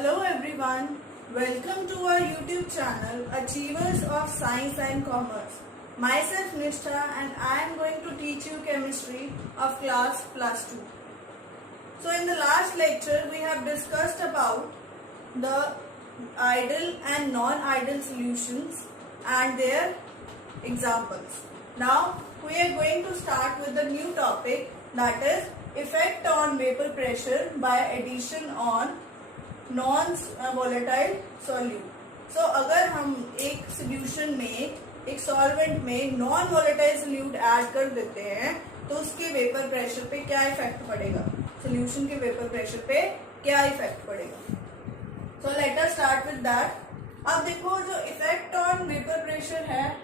Hello everyone, welcome to our YouTube channel Achievers of Science and Commerce. Myself Nishtha and I am going to teach you chemistry of class plus 2. So in the last lecture we have discussed about the ideal and non-ideal solutions and their examples. Now we are going to start with the new topic, that is effect on vapor pressure by addition on non volatile solute. So अगर हम एक solution में, एक solvent में non volatile solute add कर देते हैं तो उसके वेपर प्रेशर पे क्या इफेक्ट पड़ेगा, सोल्यूशन के वेपर प्रेशर पे क्या इफेक्ट पड़ेगा. सो let us start with that. अब देखो, जो इफेक्ट ऑन वेपर प्रेशर है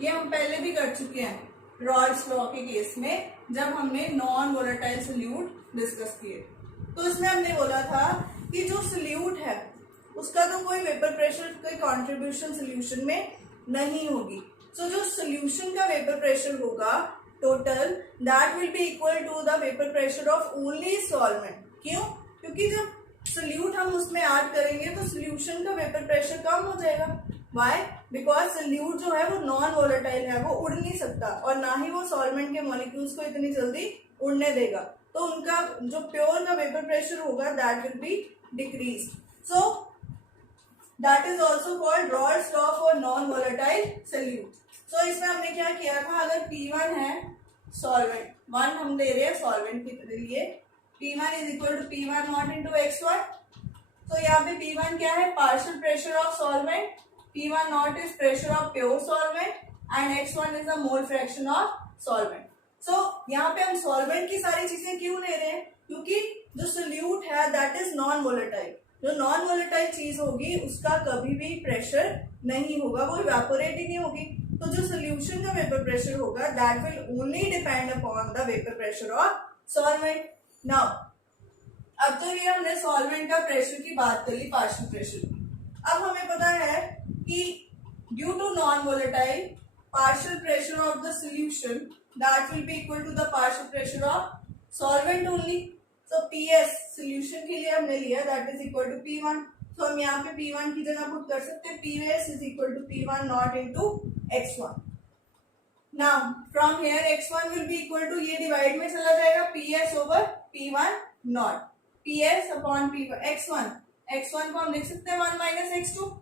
ये हम पहले भी कर चुके हैं रॉल्स लॉ के केस में, जब हमने नॉन वोलेटाइल सॉल्यूट डिस्कस किए. तो इसमें हमने बोला था कि जो सोल्यूट है उसका तो कोई वेपर प्रेशर कोई कंट्रीब्यूशन सोल्यूशन में नहीं होगी. सो जो सोल्यूशन का वेपर प्रेशर होगा total, that will be equal to the vapour pressure of only solvent. क्यों? क्योंकि जब सोल्यूट हम उसमें ऐड करेंगे तो सोल्यूशन का वेपर प्रेशर कम हो जाएगा. व्हाई? बिकॉज सोल्यूट जो है वो नॉन वोलेटाइल है, वो उड़ नहीं सकता और ना ही वो सॉल्वेंट के मॉलिक्यूल्स को इतनी जल्दी उड़ने देगा. तो उनका जो प्योर का वेपर प्रेशर होगा that will be decrease. So that is also called Raoult's law for non volatile solute. So इसमें हमने क्या किया था, अगर P1 है सॉल्वेंट, 1 हम दे रहे हैं सॉल्वेंट के लिए, P1 is equal to P1 naught into X1. तो यहाँ पे P1 क्या है, partial pressure of solvent, P1 naught is pressure of pure solvent and X1 is the mole fraction of solvent. So यहाँ पे हम सॉल्वेंट की सारी चीजें क्यों ले रहे हैं, क्योंकि जो सोल्यूट है दैट इज नॉन वोलेटाइल. जो नॉन वोलेटाइल चीज होगी उसका कभी भी प्रेशर नहीं होगा, वो इवेपोरेट ही नहीं होगी. तो जो सोल्यूशन का वेपर प्रेशर होगा that will only depend upon the vapour pressure of solvent. Now अब तो ये हमने सॉल्वेंट का प्रेशर की बात कर ली, पार्शियल प्रेशर. अब हमें पता है कि due to non volatile partial pressure of the solution that will be equal to the partial pressure of solvent only. So PS solution के लिए हमने लिया that is equal to P1. So हम यहाँ पे P1 की जगह पुट कर सकते हैं PS is equal to P1 not into X1. Now from here X1 will be equal to, ये डिवाइड में चला जाएगा, PS over P1 not, PS upon P1 X1 को हम लिख सकते हैं 1 minus X2.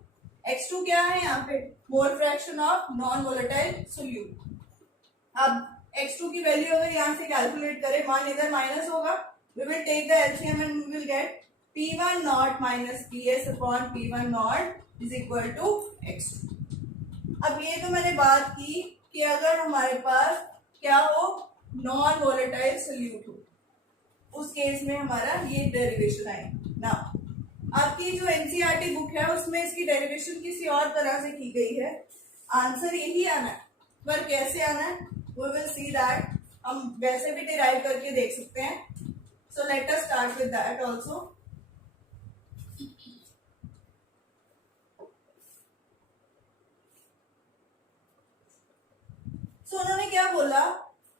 X2 क्या है यहाँ पे, मोल fraction of non volatile solute. अब X2 की वैल्यू अगर यहाँ से कैलकुलेट करें, मान इधर माइनस होगा, we will take the LCM and we will get P1 naught minus PS upon P1 naught is equal to X2. अब ये तो मैंने बात की कि अगर हमारे पास क्या हो, नॉन वोलेटाइल सोल्यूट हो, उस केस में हमारा ये डेरिवेशन आएगा. नाउ आपकी जो एनसीईआरटी बुक है उसमें इसकी डेरिवेशन किसी और तरह से की गई है. आंसर यही आना है, पर कैसे आना है वी विल सी दैट. हम वैसे भी डिराइव करके देख सकते हैं. So let us start with that also. So उन्होंने क्या बोला,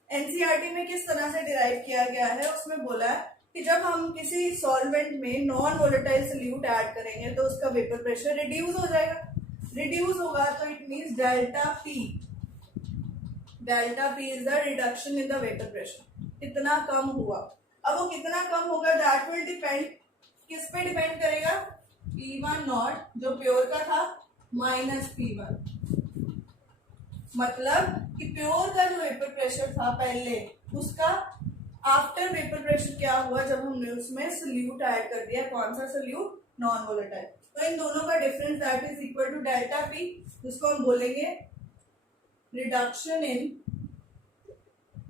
एनसीईआरटी में किस तरह से डिराइव किया गया है, उसमें बोला है कि जब हम किसी सॉल्वेंट में नॉन वोलेटाइल सॉल्यूट ऐड करेंगे तो उसका वेपर प्रेशर रिड्यूस हो जाएगा. रिड्यूस होगा तो it means delta P is the reduction in the vapour pressure. कितना कम हुआ. अब वो कितना कम होगा दैट विल डिपेंड, किस पे डिपेंड करेगा, P1 नॉट जो प्योर का था माइनस P1. मतलब कि प्योर का जो वेपर प्रेशर था पहले, उसका आफ्टर वेपर प्रेशर क्या हुआ जब हमने उसमें सोल्यूट ऐड कर दिया. कौन सा सोल्यूट, नॉन वोलेटाइल. तो इन दोनों का difference that is equal to delta P, जिसको हम बोलेंगे reduction in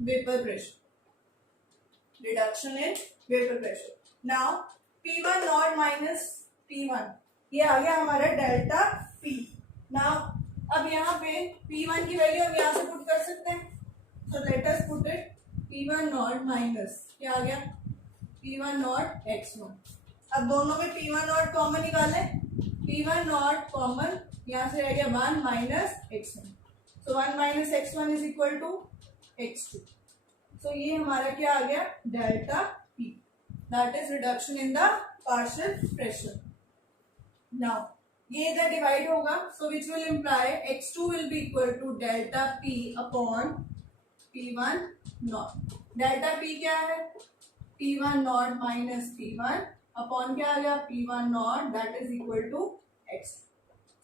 vapour pressure. Now P1 naught minus P1, ये आ गया हमारा डेल्टा पी. नाउ अब यहाँ पे P1 की वैल्यू हम यहाँ से पुट कर सकते हैं. So let us put it P1 naught minus, क्या आ गया, P1 नॉट X1. अब दोनों में P1 नॉट कॉमन निकाले, P1 नॉट कॉमन, यहाँ से रह गया 1 minus X1. So 1 minus X1 is equal to X2. So ये हमारा क्या आ गया, delta P, that is reduction in the partial pressure. Now ये इधर डिवाइड होगा, so which will imply x2 will be equal to delta p upon p1 naught. Delta p क्या है, p1 naught minus p1 upon क्या आ गया p1 naught, that is equal to x।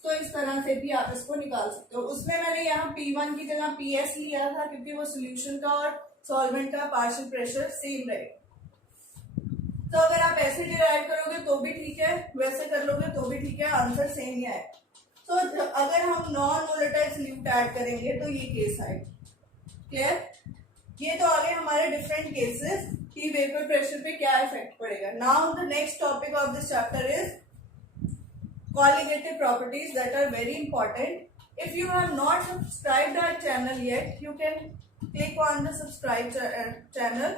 तो इस तरह से भी आप इसको निकाल सकते हो। उसमें मैंने यहाँ P1 की जगह PS लिया था क्योंकि वो सोल्यूशन का और सॉल्वेंट का पार्शियल प्रेशर सेम रहेगा। तो अगर आप ऐसे डिराइव करोगे तो भी ठीक है, वैसे कर लोगे तो भी ठीक है, आंसर सेम ही आएगा। तो अगर हम नॉन वोलेटाइल सॉल्यूट ऐड करेंगे तो ये केस आएगा। क्लियर? ये तो आगे हमारे डिफरेंट केसेस कि वेपर प्रेशर पे क्या इफेक्ट पड़ेगा। Now the next topic of this chapter is colligative properties that are very important. If you have not subscribed our channel yet, you can click on the subscribe channel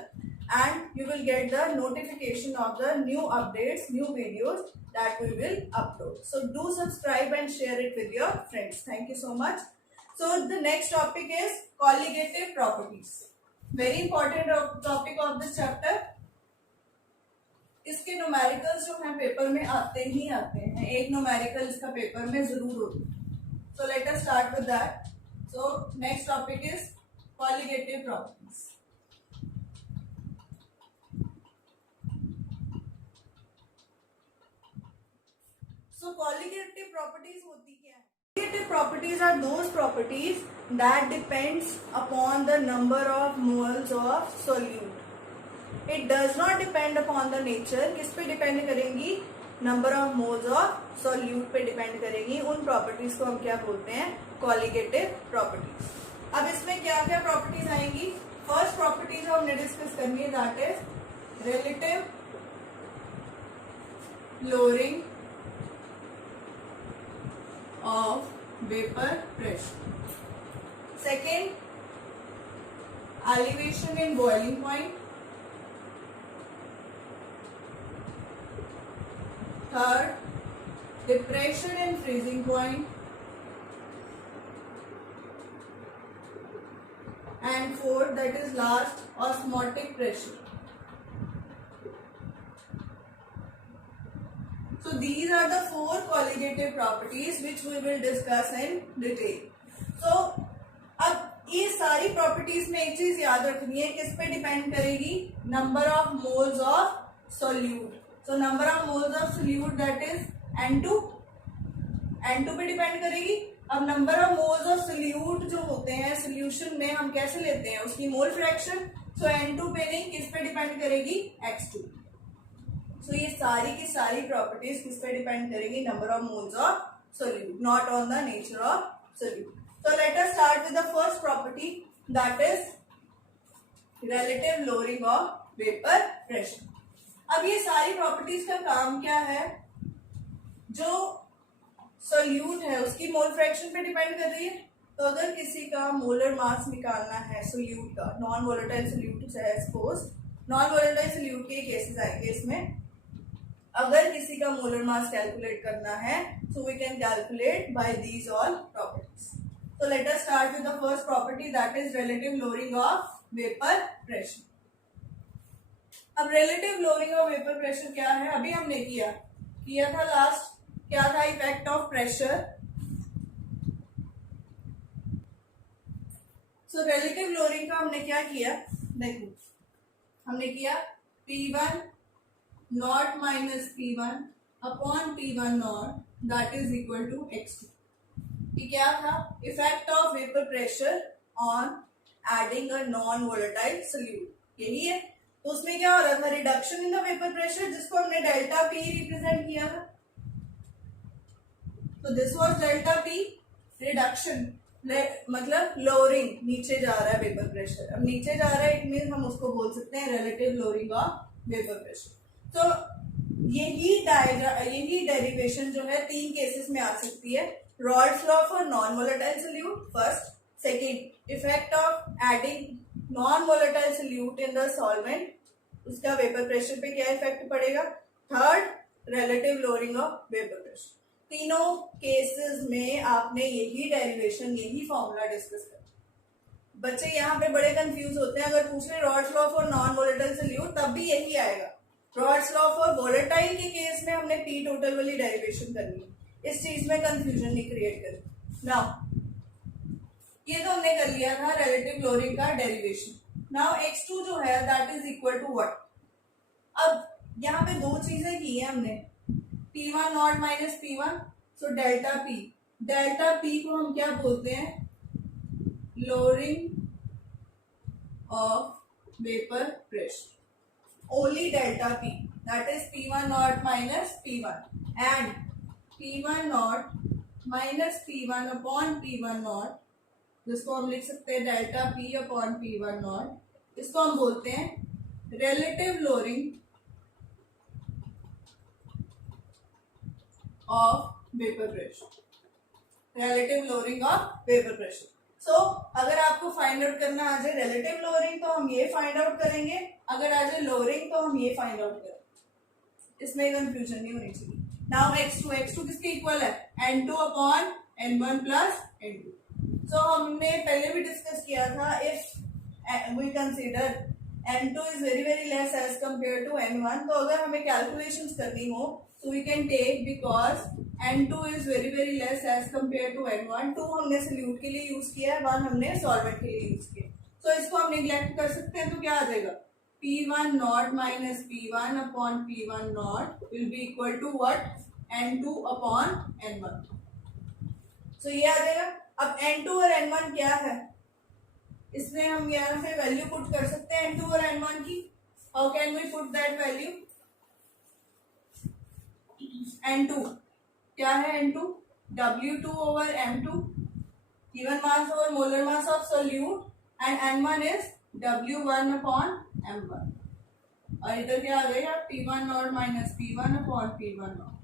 and you will get the notification of the new updates, new videos that we will upload. So do subscribe and share it with your friends. Thank you so much. So the next topic is colligative properties. Very important topic of this chapter. इसके numericals जो हैं paper में आते ही आते हैं, एक numerical इसका paper में जरूर होता है। So let us start with that. So next topic is colligative properties. So colligative properties होती क्या है? Colligative properties are those properties that depends upon the number of moles of solute. It does not depend upon the nature. किस पे depend करेंगी? Number of moles of solute पे depend करेंगी। उन properties को हम क्या बोलते हैं? Colligative properties. अब इसमें क्या क्या प्रॉपर्टीज आएंगी? फर्स्ट प्रॉपर्टी जो हमने डिस्कस करनी है that is relative lowering of vapour pressure. Second, elevation in boiling point. Third, depression in freezing point. And fourth, that is last, osmotic pressure. So these are the four colligative properties which we will discuss in detail. So अब ये सारी properties में एक चीज याद रखनी है, किस पे डिपेंड करेगी? Number of moles of solute. So number of moles of solute that is N2 पे डिपेंड करेगी। अब number of moles of solute जो होते हैं सोल्यूशन में हम कैसे लेते हैं? उसकी मोल फ्रैक्शन। सो N2 पे नहीं, किस पे डिपेंड करेगी? X2। सो ये सारी की सारी प्रॉपर्टीज किस पे डिपेंड करेगी? Number of moles of solute, not on the nature of solute. So let us start with the first property that is relative lowering of vapor pressure. अब ये सारी प्रॉपर्टीज का काम क्या है? जो सोल्यूट है उसकी मोल फ्रैक्शन पे डिपेंड कर रही है। तो अगर किसी का मोलर मास निकालना है सोल्यूट का, नॉन वोलेटाइल सोल्यूट है सपोज, नॉन वोलेटाइल सोल्यूट के केसेस आएंगे इसमें। अगर किसी का मोलर मास कैलकुलेट करना है so we can calculate by these all properties. So let us start with the first property that is relative lowering of vapor pressure. अब relative lowering of vapor pressure क्या है? अभी हमने किया था last, क्या था? Effect of pressure. So relative lowering का हमने क्या किया? देखो हमने किया P1 naught minus P1 upon P1 naught that is equal to X2। ये क्या था? Effect of vapour pressure on adding a non volatile solute, यही है। तो उसमें क्या हो रहा था? Reduction in the vapour pressure, जिसको हमने डेल्टा पी रिप्रेजेंट किया था। तो this was delta P. Reduction मतलब लोअरिंग, नीचे जा रहा है वेपर प्रेशर। अब नीचे जा रहा है इट मीन हम उसको बोल सकते हैं relative lowering of vapour pressure. तो यही डेरिवेशन जो है तीन केसेस में आ सकती है। Raoult's law for non-volatile solute first. Second, effect of adding non-volatile solute in the solvent, उसका वेपर प्रेशर पे क्या इफेक्ट पड़ेगा। Third, relative lowering of vapor pressure। तीनों केसेस में आपने यही डेरिवेशन, यही फॉर्मूला डिस्कस कर। बच्चे यहाँ पे बड़े कंफ्यूज होते हैं, अगर पूछ रहे Raoult's law for non-volatile solute तब भी यही आएगा। रॉल्स लॉ फॉर वोलेटाइल के केस में हमने पी टोटल वाली डेरिवेशन करनी है, इस चीज में कंफ्यूजन नहीं क्रिएट करनी। नाउ ये तो हमने कर लिया था रिलेटिव लोअरिंग का डेरिवेशन। नाउ x2 जो है that is equal to what. अब यहाँ पे दो चीजें की है हमने, P1 naught minus P1, so delta P। Delta P को हम क्या बोलते हैं, lowering of vapour pressure, only delta P, that is P1 naught minus P1, and P1 naught minus P1 upon P1 naught, जिसको हम लिख सकते हैं delta P upon P1 naught, इसको हम बोलते हैं relative lowering of vapor pressure, relative lowering of vapor pressure। सो अगर आपको फाइंड आउट करना आ जाए रिलेटिव लोअरिंग तो हम ये फाइंड आउट करेंगे, अगर आ जाए लोअरिंग तो हम ये फाइंड आउट करेंगे, इसमें कंफ्यूजन नहीं होनी चाहिए। नाउ x2 किसके इक्वल है, n2 upon n1 plus n2। सो हमने पहले भी डिस्कस किया था, if we consider n2 is very very less as compare to n1, तो अगर हमें कैलकुलेशंस करनी हो तो we can take, because n2 is very very less as compared to n1। 2 हमने सल्यूट के लिए यूज किया है, 1 हमने सॉल्वेंट के लिए यूज किया। तो इसको हम निग्लेक्ट कर सकते हैं, तो क्या आ जाएगा, P1 naught minus P1 upon P1 naught will be equal to what, n2 upon n1। So ये आ जाएगा। अब n2 और n1 क्या है, इसमें हम यहाँ पे वैल्यू पुट कर सकते हैं n2 और n1 की। How can we put that value, n2 क्या है, n2 W2 over M2, given mass over molar mass of solute, and n1 is W1 upon M1, और इधर क्या आ गया, P1 naught minus P1 upon P1 naught.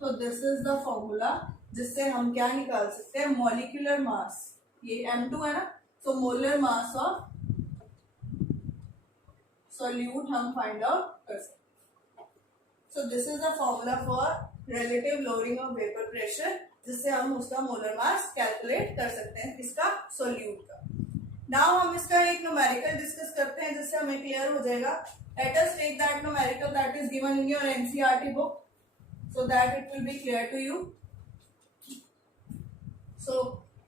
तो this is the formula जिससे हम क्या निकाल सकते हैं, मॉलिक्यूलर मास, ये M2 है ना, तो मोलर मास ऑफ सोल्यूट हम फाइंड आउट कर सकते हैं। सो this is the formula for relative lowering of vapour pressure, जिससे हम उसका मोलर मास कैलकुलेट कर सकते हैं, किसका, सोल्यूट का। नाउ हम इसका एक न्यूमेरिकल डिस्कस करते हैं जिससे हमें क्लियर हो जाएगा। Let us take that numerical that is given in your NCERT book, so that it will be clear to you. So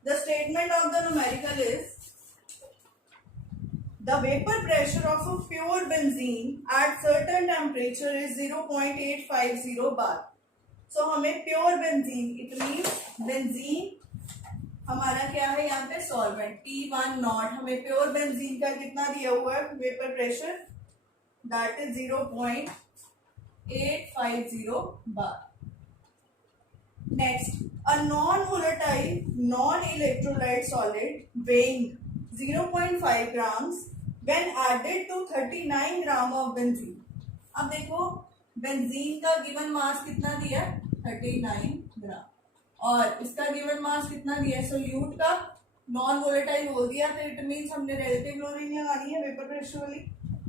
the statement of the numerical is, the vapor pressure of a pure benzene at certain temperature is 0.850 bar। So हमें pure benzene, it means benzene हमारा क्या है यहाँ पे, solvent P1 not, हमें pure benzene का कितना दिया हुआ है vapour pressure, that is 0.850 bar. Next, a non volatile non electrolyte solid weighing 0.5 grams when added to 39 gram of benzene. अब देखो बेंजीन का गिवन मास कितना दिया, 39 ग्राम, और इसका गिवन मास कितना दिया है, सोल्यूट का नॉन वोलेटाइल बोल दिया, तो इट मीन्स हमने रिलेटिव लोअरिंग लगानी है वेपर प्रेशर वाली,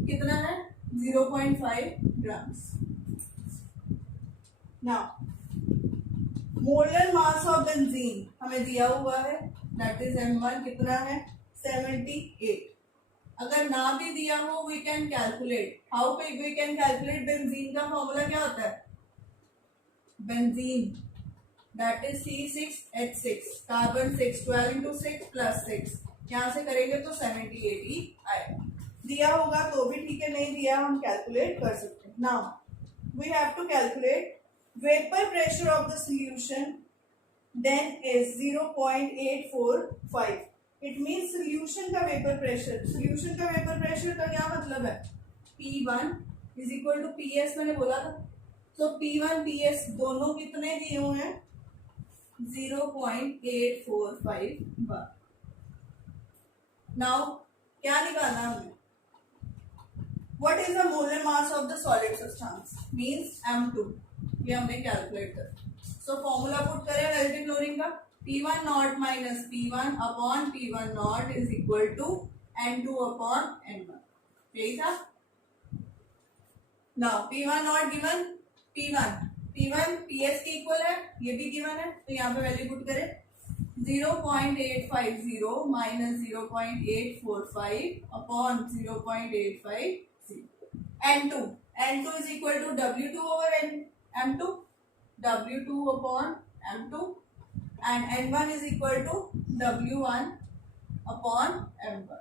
कितना है, 0.5 grams. Now molar mass of benzene हमें दिया हुआ है, दैट इज M1 कितना है, 78। अगर ना भी दिया हो we can calculate, how we can calculate, benzene का फॉर्मूला क्या होता है, benzene that is C6H6, carbon 6, 12 into 6 plus 6, यहाँ से करेंगे तो 78 ही आएगा। दिया होगा तो भी ठीक है, नहीं दिया हम कैलकुलेट कर सकते हैं। Now we have to calculate vapour pressure of the solution, then is 0.845। It means solution का वेपर प्रेशर, सोल्यूशन का वेपर प्रेशर का क्या मतलब है, P1 is equal to PS मैंने बोला था, तो P1 PS दोनों कितने दिए हुए हैं, 0.845 बार। नाउ क्या निकालना हमने, what is the molar mass of the solid substance, means M2, ये हमने कैलकुलेट कर। सो फॉर्मूला पुट करें रिलेटिव लोअरिंग का, P1 naught minus P1 upon P1 naught is equal to N2 upon N1, यही था। Now P1 naught given, P1 PS के इक्वल है, ये भी गिवन है, तो यहाँ पे वैल्यू पुट करें, 0.850 minus 0.845 upon 0.850। N2 N2 is equal to W2 over M2, W2 upon M2, and N1 is equal to W1 upon M1.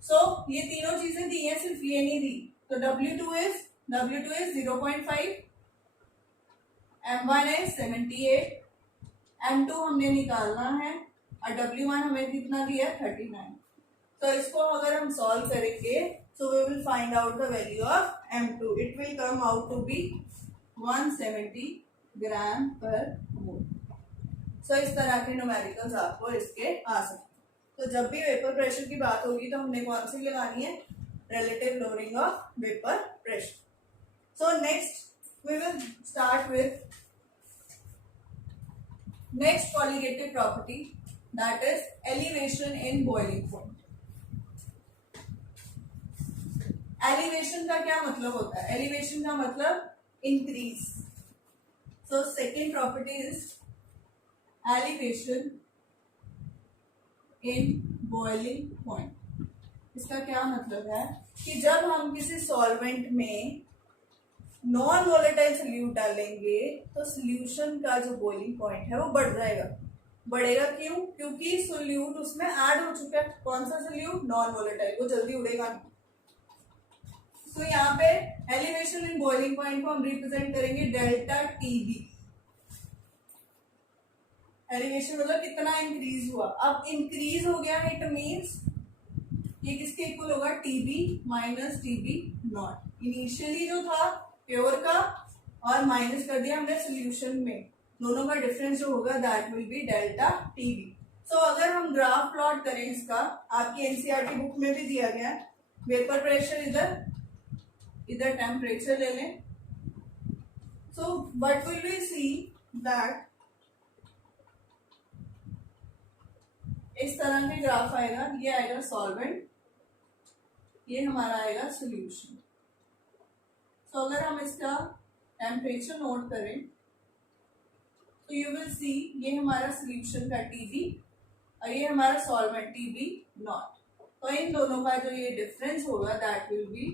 So ये तीनों चीजें दी हैं, सिर्फ ये नहीं दी. तो W2 is 0.5, M1 is 78, M2 हमने निकालना है और W1 हमें कितना दिया 39. तो इसको अगर हम सॉल्व करेंगे so we will find out the value of M2. It will come out to be 170 ग्राम पर मोल. So इस तरह के न्यूमेरिकल्स आपको इसके आ सकते हैं. तो जब भी वेपर प्रेशर की बात होगी तो हमने कौन सी लगानी है, relative lowering of vapour pressure. So next we will start with next colligative property, that is elevation in boiling point. Elevation का क्या मतलब होता है? एलिवेशन का मतलब increase. So second property is elevation in boiling point. इसका क्या मतलब है कि जब हम किसी सॉल्वेंट में नॉन वोलेटाइल सोल्यूट डालेंगे तो सोल्यूशन का जो बॉइलिंग पॉइंट है वो बढ़ जाएगा. बढ़ेगा क्यों? क्योंकि सोल्यूट उसमें ऐड हो चुका है. कौन सा सोल्यूट? Non volatile. वो जल्दी उड़ेगा नहीं. तो यहाँ पे एलिवेशन इन बॉइलिंग पॉइंट को हम रिप्रेजेंट करेंगे डेल्टा टीबी. एलिवेशन मतलब कितना इंक्रीज हुआ. अब इंक्रीज हो गया, इट मीन्स ये किसके इक्वल होगा? TB minus TB not. Initially जो था प्योर का और माइनस कर दिया हमने सोल्यूशन में, दोनों का डिफरेंस जो होगा that will be delta T B. So अगर हम ग्राफ प्लॉट करें इसका, आपकी एनसीईआरटी बुक में भी दिया गया है. वेपर प्रेशर इधर टेम्परेचर ले लें. So what will we see that इस तरह के ग्राफ आएगा. ये आएगा सॉल्वेंट, ये हमारा आएगा सॉल्यूशन. तो अगर हम इसका टेम्परेचर नोट करें तो यू विल सी ये हमारा सॉल्यूशन का टीबी और ये हमारा सॉल्वेंट टीबी नॉट. तो इन दोनों का जो ये डिफरेंस होगा that will be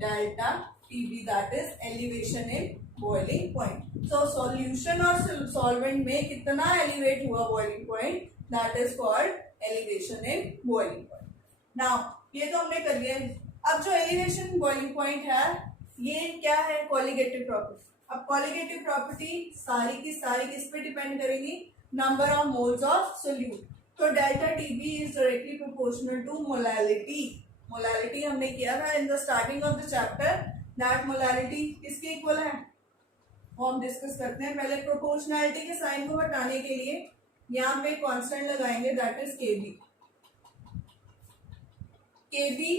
delta TB, that is elevation in boiling point. So solution और सॉल्वेंट में कितना एलिवेट हुआ boiling point, that is called elevation in boiling point. Now ये तो हमने कर लिया. अब जो एलिवेशन बॉइलिंग पॉइंट है ये क्या है? Colligative property. अब कॉलिगेटिव प्रॉपर्टी सारी की सारी किस पे डिपेंड करेगी? Number of moles of solute. तो delta TB is directly proportional to molality. Molality हमने किया था in the starting of the chapter. That molality किसके इक्वल है वो हम डिस्कस करते हैं. पहले प्रोपोर्शनैलिटी के साइन को हटाने के लिए यहाँ पे कांस्टेंट लगाएंगे, that is KB. KB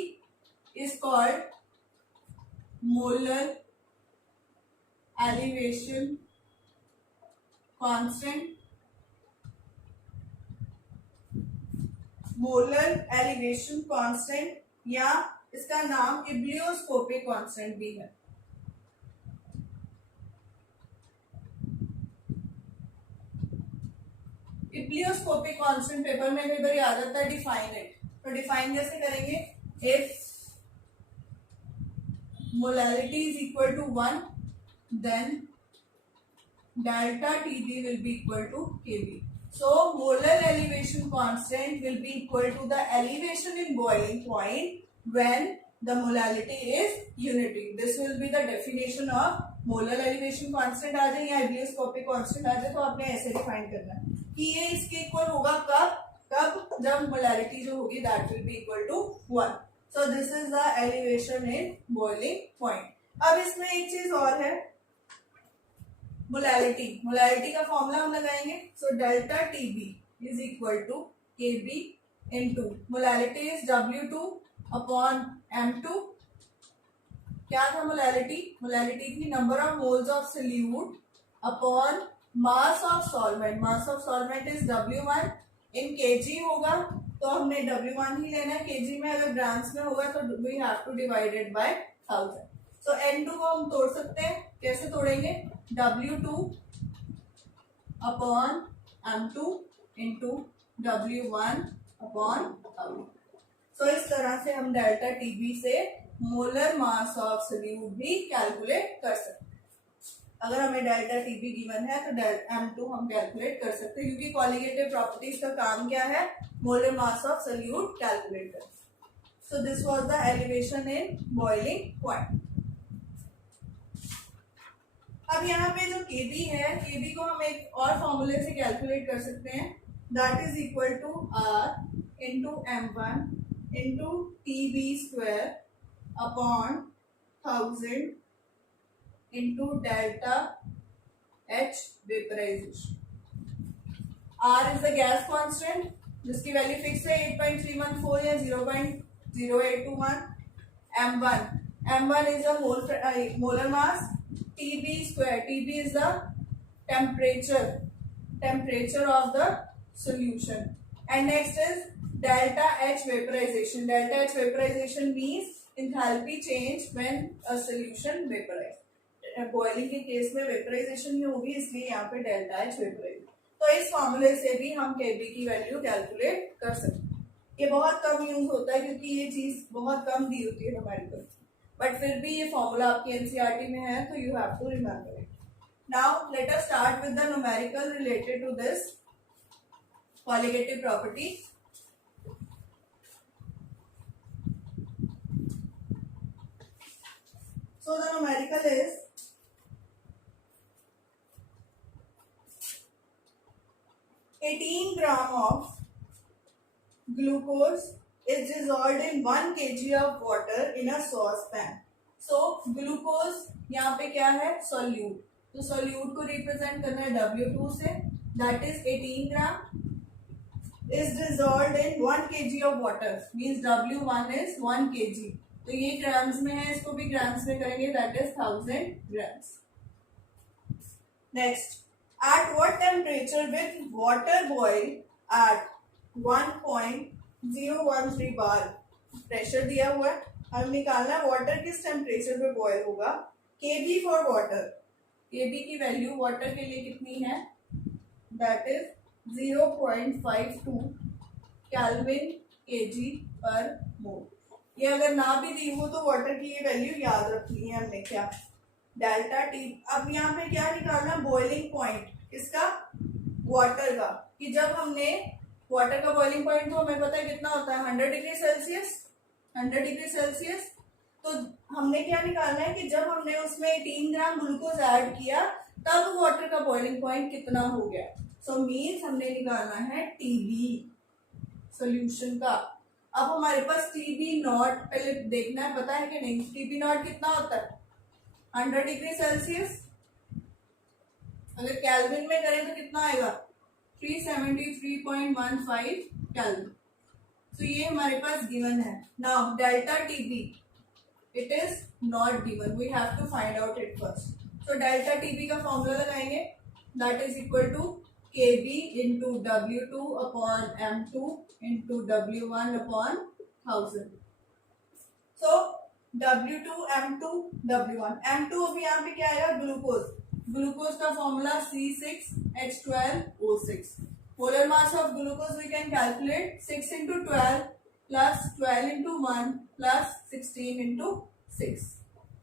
is called molar elevation constant. Molar elevation constant या इसका नाम इब्लियोस्कोपिक कांस्टेंट भी है. इब्लियोस्कोपिक कांस्टेंट पेपर में कई बार याद आता है डिफाइन इट. तो डिफाइन कैसे करेंगे? If molarity is equal to 1 then delta TB will be equal to Kb. So molar elevation constant will be equal to the elevation in boiling point when the molarity is unity. This will be the definition of molar elevation constant. आ जाए या इब्लियोस्कोपिक constant आ जाए तो आपने ऐसे define करना है कि ये इसके इक्वल होगा कब जब मोलैरिटी जो होगी that will be equal to 1. So this is the elevation in boiling point. अब इसमें एक चीज और है, मोलैरिटी. मोलैरिटी का फॉर्मूला हम लगाएंगे. So delta TB is equal to KB into molarity is W2 upon M2. क्या था मोलैरिटी? मोलैरिटी थी number of moles of solute upon mass of solvent. Mass of solvent is W1 in kg होगा तो हमने W1 ही लेना है. KG में अगर ग्राम्स में होगा तो we have to divided by 1000. So N2 को हम तोड़ सकते हैं. कैसे तोड़ेंगे? W2 upon M2 into W1 upon 1000. सो इस तरह से हम डेल्टा टीबी से मोलर मास ऑफ सोल्यूट भी कैलकुलेट कर सकते हैं। अगर हमें डेल्टा टीबी गिवन है तो m2 हम कैलकुलेट कर सकते हैं, क्योंकि कॉलिगेटिव प्रॉपर्टीज का काम क्या है, molar mass of solute calculate करना। So this was the elevation in boiling point. अब यहाँ पे जो Kb है, Kb को हम एक और फॉर्मूले से कैलकुलेट कर सकते हैं, that is equal to R into m1 into TB square upon 1000 into delta H vaporisation. R is the gas constant जिसकी वैल्यू फिक्स है 8.314 या 0.0821। m1 is a molar mass. TB square, TB is the temperature of the solution, and next is delta H vaporization. Delta H vaporization means enthalpy change when a solution vaporizes. Boiling के case में vaporisation ही होगी, इसलिए यहाँ पे delta H vaporise. तो इस फॉर्मूले से भी हम Kb की वैल्यू कैलकुलेट कर सकते हैं। ये बहुत कम यूज होता है क्योंकि ये चीज बहुत कम दी होती है न्यूमेरिकल, बट फिर भी ये फॉर्मूला आपकी एनसीईआरटी में है तो you have to remember it. Now let us start with the numerical related to this colligative property. So the numerical is eighteen gram of glucose is dissolved in 1 kg of water in a saucepan. So glucose यहाँ पे क्या है, solute, तो solute को represent करना है W2 से, that is 18 gram is dissolved in 1 kg of water, means W1 is 1 kg, तो ये grams में है, इसको भी grams में करेंगे, that is 1000 grams. Next, at what temperature with water boil at 1.013 bar pressure दिया हुआ है, हमें निकालना है वाटर किस टेम्परेचर पे बॉयल होगा। Kb फॉर वाटर, Kb की वैल्यू वाटर के लिए कितनी है, दैट इज 0.52 केल्विन kg पर मोल। ये अगर ना भी दी हो तो वाटर की ये वैल्यू याद रखनी है हमने, क्या डेल्टा टी। अब यहाँ पे क्या निकालना, बॉइलिंग पॉइंट किसका, वाटर का, कि जब हमने वाटर का बॉइलिंग पॉइंट तो हमें पता है कितना होता है, 100 डिग्री सेल्सियस, 100 डिग्री सेल्सियस। तो हमने क्या निकालना है कि जब हमने उसमें 18 ग्राम ग्लूकोज ऐड किया तब वाटर का बॉइलिंग पॉइंट कितना हो गया। सो मीन्स हमने निकालना है टीबी सोल्यूशन का। अब हमारे पास टीबी नॉट पहले देखना है, पता है कि नहीं, टीबी नॉट कितना होता है, 100 डिग्री सेल्सियस। अगर केल्विन में करें तो कितना आएगा, 373.15 केल्विन। तो ये हमारे पास गिवन है। Now delta TB it is not given, we have to find out it first. So delta TB का फॉर्मूला लगाएंगे, that is equal to Kb into W2 upon M2 into W1 upon 1000। So W2 M2 W1, M2 अभी यहाँ पे क्या आएगा, glucose, glucose का formula C6H12O6। Polar mass of glucose we can calculate 6 into 12 plus 12 into 1 plus 16 into 6।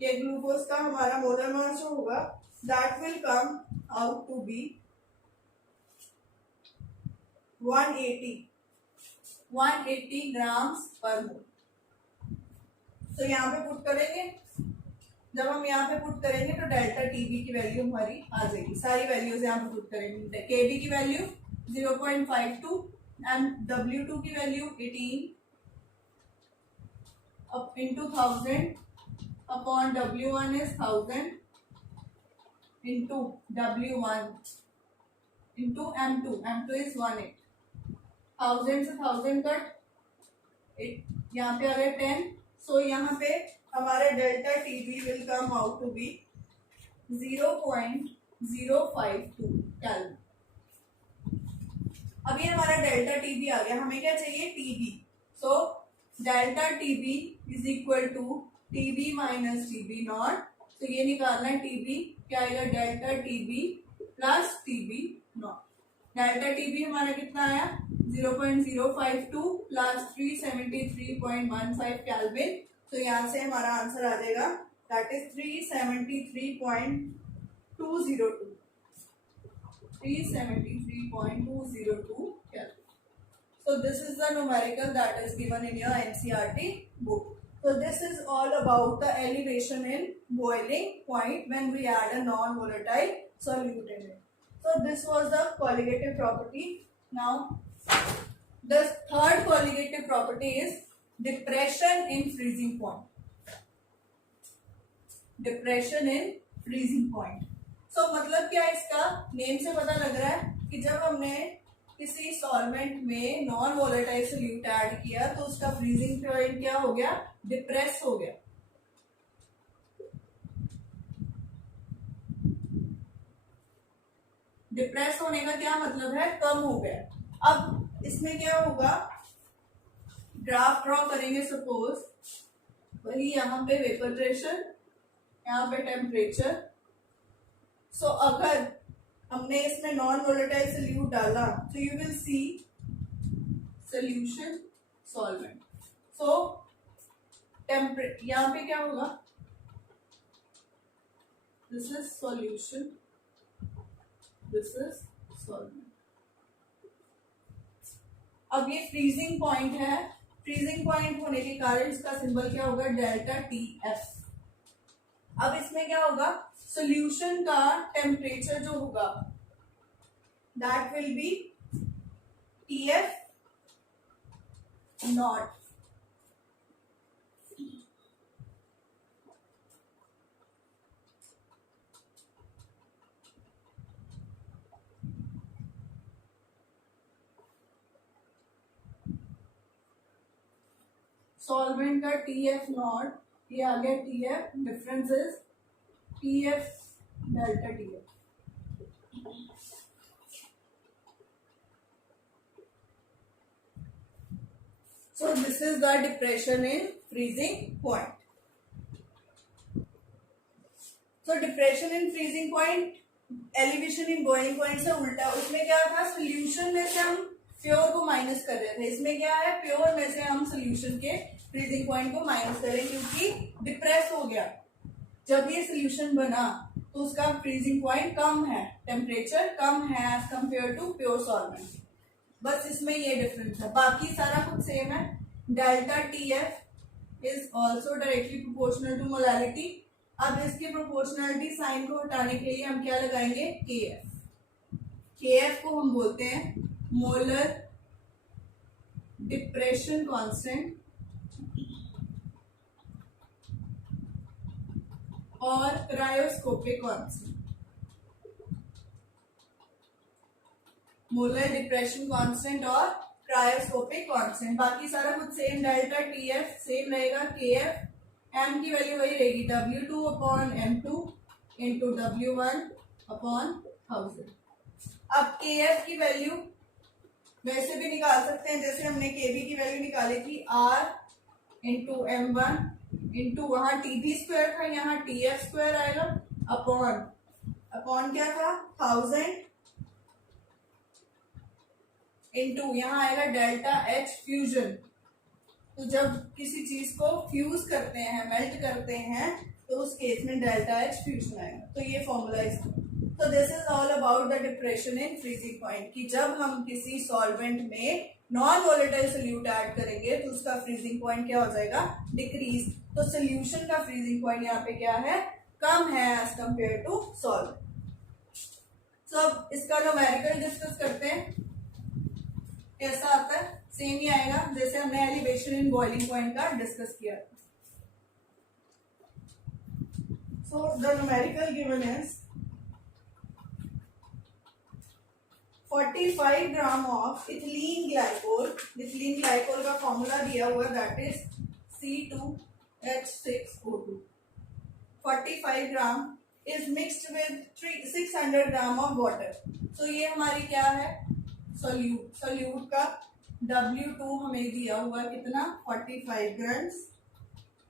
ये glucose का हमारा molar mass जो होगा that will come out to be 180 grams per mole. तो यहाँ पे पुट करेंगे, जब हम यहाँ पे पुट करेंगे तो डेल्टा टीबी की वैल्यू हमारी आ जाएगी, सारी वैल्यूज यहाँ पे पुट करेंगे। केबी की वैल्यू 0.52 एंड W2 की वैल्यू 18 अब into 1000 upon W1 is 1000 into W1 into M2 is 18। 1000 से 1000 कट, यहाँ पे आ गए 10। सो यहाँ पे हमारे delta TB will come out to be 0.052 kelvin. अभी हमारा डेल्टा टीबी आ गया, हमें क्या चाहिए, TB. So delta TB is equal to TB minus TB naught. तो ये निकालना है टीबी, क्या आएगा, delta TB plus TB naught. Delta TB हमारा कितना आया, 0.052 प्लस 373.15 केल्विन तो यहाँ से हमारा आंसर आ जाएगा that is 373.202 373.202 Kelvin. So this is the numerical that is given in your NCERT book. So this is all about the elevation in boiling point when we add a non-volatile solute in it. So this was the colligative property. Now the third colligative property is depression in freezing point. Depression in freezing point. So मतलब क्या इसका name से पता लग रहा है कि जब हमने किसी सॉल्वेंट में नॉन वोलेटाइल सोल्यूट ऐड किया तो उसका फ्रीजिंग पॉइंट क्या हो गया, डिप्रेस हो गया. डिप्रेस होने का क्या मतलब है, कम हो गया. अब इसमें क्या होगा, ग्राफ ड्रॉ करेंगे. सपोज वही यहाँ पे वेपर प्रेशर, यहाँ पे टेम्परेचर. सो अगर हमने इसमें नॉन वोलेटाइल सोल्यूट डाला तो you will see solution solvent. So यहाँ पे क्या होगा, this is solution, this is solvent. अब ये फ्रीजिंग पॉइंट है. फ्रीजिंग पॉइंट होने के कारण इसका सिंबल क्या होगा, डेल्टा टी एफ. अब इसमें क्या होगा, सॉल्यूशन का टेम्परेचर जो होगा that will B T F not. Solvent का टी एफ नॉट, ये आ गया T F, difference is T F delta T F. So this is the depression in freezing point. So depression in freezing point, elevation in boiling point से उल्टा. उसमें क्या था, solution में से हम प्योर को माइनस कर रहे थे. इसमें क्या है, प्योर में से हम सोल्यूशन के फ्रीजिंग पॉइंट को माइनस करें क्योंकि डिप्रेस हो गया. जब ये सोल्यूशन बना तो उसका फ्रीजिंग पॉइंट कम है, टेम्परेचर कम है as compare to pure solvent. बस इसमें ये डिफरेंस है, बाकी सारा कुछ सेम है. Delta T F is also directly proportional to molality. अब इसके प्रोपोर्शनलिटी साइन को हटाने के लिए हम क्या लगाएंगे, के एफ. के एफ को हम बोलते हैं मोलर डिप्रेशन कांस्टेंट और cryoscopic constant. Molar depression constant और क्रायोस्कोपिक कांस्टेंट. बाकी सारा कुछ same, delta T F same रहेगा. के एफ, एम की वैल्यू वही रहेगी, W2 upon M2 into W1 upon 1000. अब के एफ की वैल्यू वैसे भी निकाल सकते हैं जैसे हमने केबी की वैल्यू निकाली थी, R इंटू M1 इंटू वहां टीबी स्क्वायर था, यहाँ टी एफ स्क्वायर आएगा अपॉन क्या था 1000 इंटू यहाँ आएगा डेल्टा एच फ्यूजन. तो जब किसी चीज को फ्यूज करते हैं, मेल्ट करते हैं, तो उस केस में डेल्टा एच फ्यूजन आएगा. तो ये फॉर्मूला इसका. तो this is all about the depression in freezing point कि जब हम किसी सॉल्वेंट में नॉन वोलेटाइल सोल्यूट ऐड करेंगे तो उसका फ्रीजिंग पॉइंट क्या हो जाएगा, डिक्रीज. तो सोल्यूशन का फ्रीजिंग पॉइंट यहाँ पे क्या है, कम है एज कंपेयर टू सॉल्वेंट. सो अब इसका न्यूमेरिकल डिस्कस करते हैं. कैसा आता है, सेम ही आएगा जैसे हमने एलिवेशन इन बॉइलिंग पॉइंट का डिस्कस किया. सो the numerical given is 45 gram of ethylene glycol. Ethylene glycol का फॉर्मूला दिया हुआ that is C2H6O2. 45 gram is mixed with 600 gram of water. तो ये हमारी क्या है, सोल्यूट का W2 हमें दिया हुआ कितना 45 ग्राम्स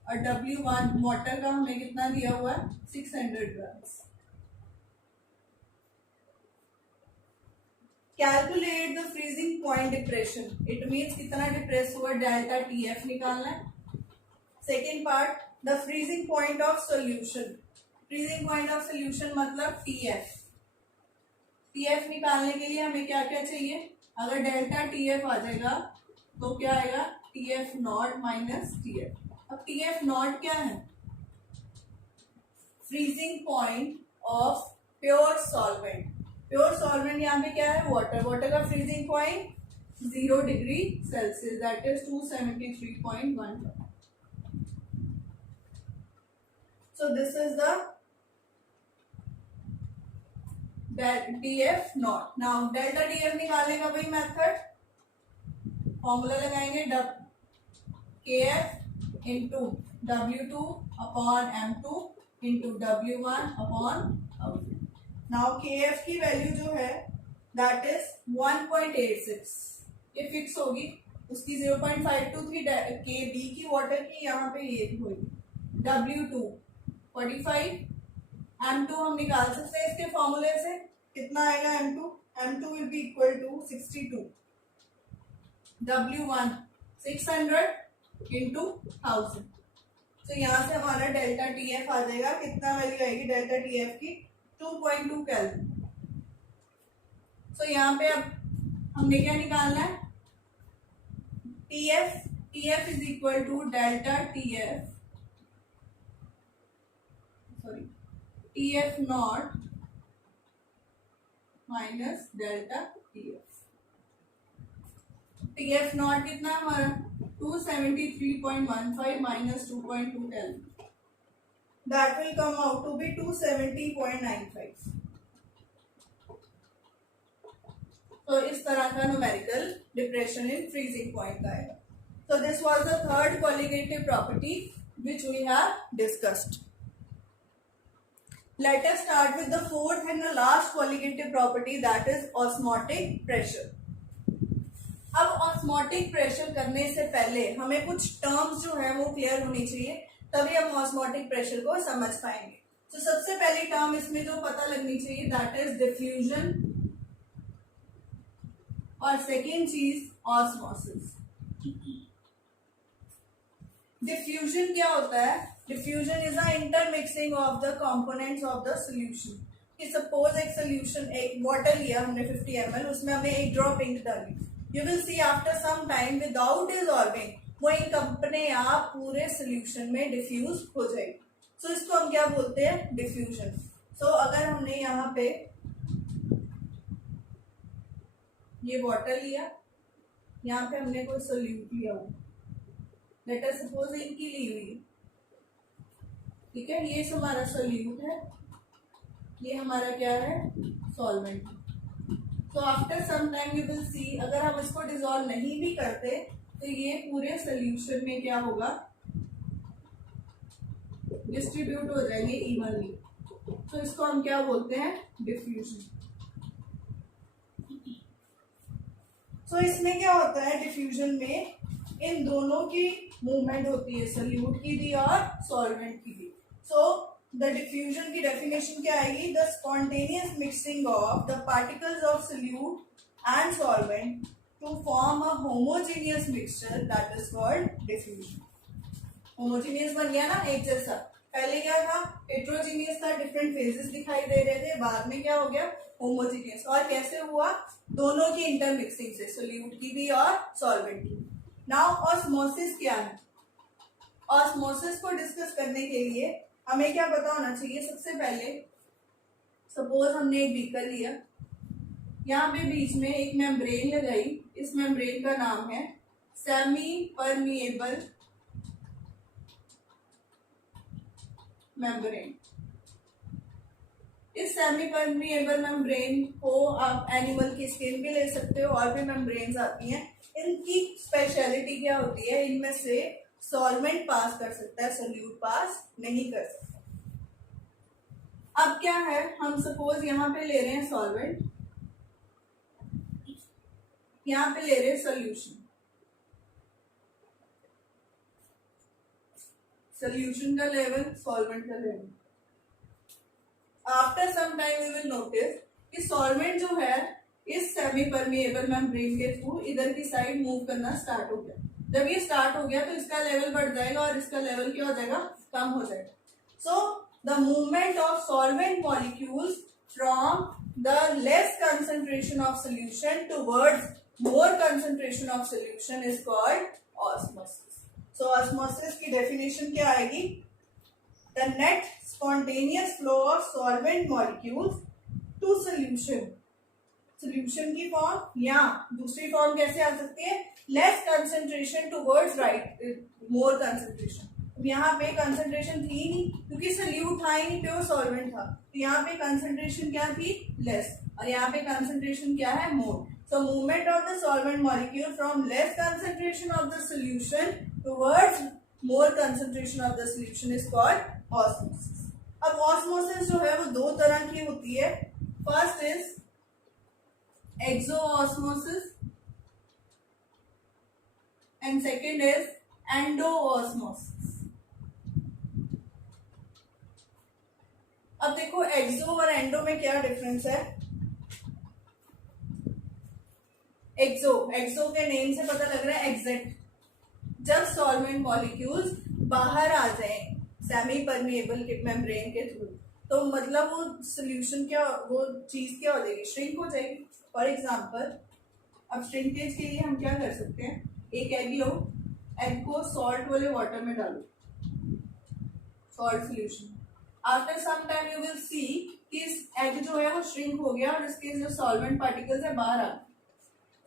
और W1 वाटर का हमें कितना दिया हुआ 600 grams. Calculate the freezing point depression. It means कितना डिप्रेस हुआ, डेल्टा टी एफ निकालना है. Second part, the freezing point of solution. Freezing point of solution मतलब टीएफ। टीएफ निकालने के लिए हमें क्या क्या चाहिए? अगर डेल्टा टीएफ आ जाएगा तो क्या आएगा? TF not minus TF. अब टीएफ नॉट क्या है? Freezing point of pure solvent. Pure solvent यहाँ पे क्या है? वाटर। वाटर का freezing point 0 degree Celsius, that is 273.1. So this is the TF not. Now delta TF निकालने का वही मेथड, फॉर्मूला लगाएंगे KF into W2 upon M2 into W1 upon W. Now KF की वैल्यू जो है that is 1.86, ये fix होगी। उसकी 0.52 थी KB की वाटर की, यहाँ पे ये होगी W2 45, M2 हम निकाल सकते हैं इसके फॉर्मूले से। कितना आएगा M2? M2 will be equal to 62, W1 600 into 1000। तो यहाँ से हमारा डेल्टा TF आ जाएगा। कितना वैल्यू आएगी डेल्टा TF की? 2.2 केल्विन। तो यहाँ पे अब हमने क्या निकालना है? TF is equal to delta TF naught minus delta TF। TF naught कितना है हमारा? 273.15 minus 2.2 kelvin, that will come out to be 270.95। तो इस तरह का numerical depression in freezing point आएगा। So this was the third qualitative property which we have discussed. Let us start with the fourth and the last qualitative property, that is osmotic pressure. अब osmotic pressure करने से पहले हमें कुछ terms जो है वो क्लियर होनी चाहिए, तभी हम ऑस्मोटिक प्रेशर को समझ पाएंगे। तो सबसे पहली टर्म इसमें जो पता लगनी चाहिए दैट इज डिफ्यूजन, और सेकेंड चीज ऑस्मोसिस। डिफ्यूजन क्या होता है? Diffusion is a intermixing of the components of the solution. कि सपोज एक सोल्यूशन, एक वाटर लिया हमने 50 ml, उसमें हमने एक ड्रॉप इंक डाली। You will see after some time without dissolving वो इंक अपने आप पूरे सोल्यूशन में डिफ्यूज हो जाएगी। सो इसको हम क्या बोलते हैं? डिफ्यूजन। सो अगर हमने यहाँ पे ये वाटर लिया, यहाँ पे हमने कोई सोल्यूट लिया हो, लेट अस सपोज इंक की ली हुई, ठीक है, ये हमारा सोल्यूट है, ये हमारा क्या है? सॉल्वेंट। तो after some time you will see, अगर हम इसको डिसॉल्व नहीं भी करते तो ये पूरे सोल्यूशन में क्या होगा? डिस्ट्रीब्यूट हो जाएंगे इवनली। तो इसको हम क्या बोलते हैं? डिफ्यूजन। तो इसमें क्या होता है? डिफ्यूजन में इन दोनों की मूवमेंट होती है, सोल्यूट की भी और सॉल्वेंट की भी। सो द डिफ्यूजन की डेफिनेशन क्या आएगी? The spontaneous mixing of the particles of solute and solvent to form a homogeneous mixture, that is called diffusion. Homogeneous बन गया ना, एक जैसा। पहले क्या था? हेट्रोजीनियस था, डिफरेंट फेजेस दिखाई दे रहे थे। बाद में क्या हो गया? होमोजीनियस। और कैसे हुआ? दोनों की इंटरमिक्सिंग से, सोल्यूट की भी और सॉल्वेंट की। नाउ ऑस्मोसिस क्या है? ऑस्मोसिस को डिस्कस करने के लिए हमें क्या पता होना चाहिए? सबसे पहले सपोज हमने एक बीकर लिया, यहाँ पे बीच में एक मेम्ब्रेन लगाई, इस मेम्ब्रेन का नाम है सेमी परमिएबल मेम्ब्रेन। इस सेमी परमिएबल मेम्ब्रेन को आप एनिमल की स्किन भी ले सकते हो, और भी मेम्ब्रेन्स आती हैं। इनकी स्पेशलिटी क्या होती है? इनमें से सॉल्वेंट पास कर सकता है, सोल्यूट पास नहीं कर सकता। अब क्या है? हम सपोज यहाँ पे ले रहे हैं सॉल्वेंट, यहाँ पे ले रहे हैं सोल्यूशन। सोल्यूशन का लेवल, सॉल्वेंट का level. After some time we will notice कि सॉल्वेंट जो है इस सेमी परमिएबल मेम्ब्रेन के थ्रू इधर की साइड मूव करना स्टार्ट हो गया। जब ये स्टार्ट हो गया तो इसका लेवल बढ़ जाएगा और इसका लेवल क्या हो जाएगा, कम हो जाएगा. So the movement of solvent molecules from the less concentration of solution towards more concentration of solution is called osmosis. So osmosis की definition क्या आएगी? The net spontaneous flow of solvent molecules to solution. Solution की form या दूसरी form कैसे आ सकती है? Less concentration towards more concentration. यहाँ पे कंसंट्रेशन थी नहीं क्योंकि सोल्यूट था ही नहीं, प्योर सॉल्वेंट था. तो यहाँ पे कंसंट्रेशन क्या थी? लेस. और यहाँ पे कंसंट्रेशन क्या है? मोर. So movement of the solvent molecule from less concentration of the solution towards more concentration of the solution is called osmosis. अब osmosis जो है वो दो तरह की होती है. First is exoosmosis and second is endoosmosis. अब देखो एक्सो और एंडो में क्या डिफरेंस है. एक्सो के नेम से पता लग रहा है एग्जैक्ट. जब सॉल्वेंट मॉलिक्यूल्स बाहर आ जाएं सेमी परमिएबल मेम्ब्रेन के थ्रू, तो मतलब वो सोल्यूशन क्या, वो चीज क्या हो जाएगी, श्रिंक हो जाएगी. फॉर एग्जांपल अब श्रिंकेज के लिए हम क्या कर सकते हैं, एक एग लो, एग को सॉल्ट वाले वाटर में डालो, salt solution. After some time you will see कि इस एग जो है वो श्रिंक हो गया और इसके जो सॉल्वेंट पार्टिकल्स है बाहर आ.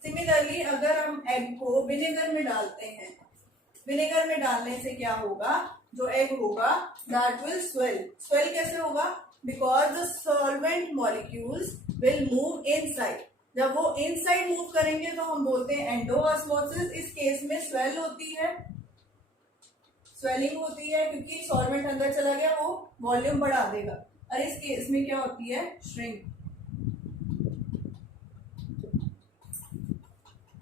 सिमिलरली अगर हम एग को विनेगर में डालते हैं, विनेगर में डालने से क्या होगा, जो एग होगा दैट विल स्वेल. स्वेल कैसे होगा? Because the solvent molecules will move inside. जब वो इनसाइड मूव करेंगे तो हम बोलते हैं एंडोऑस्मोसिस. इस केस में स्वेल होती है, स्वेलिंग होती है क्योंकि सॉल्वेंट अंदर चला गया, वो वॉल्यूम बढ़ा देगा. और इस केस में क्या होती है, श्रिंक.